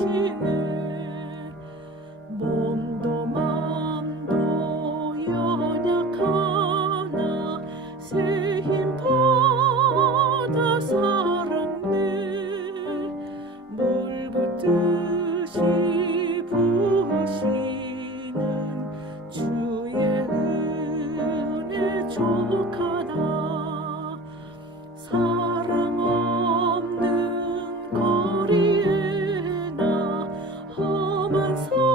주시네 몸도 마음도 영 我们。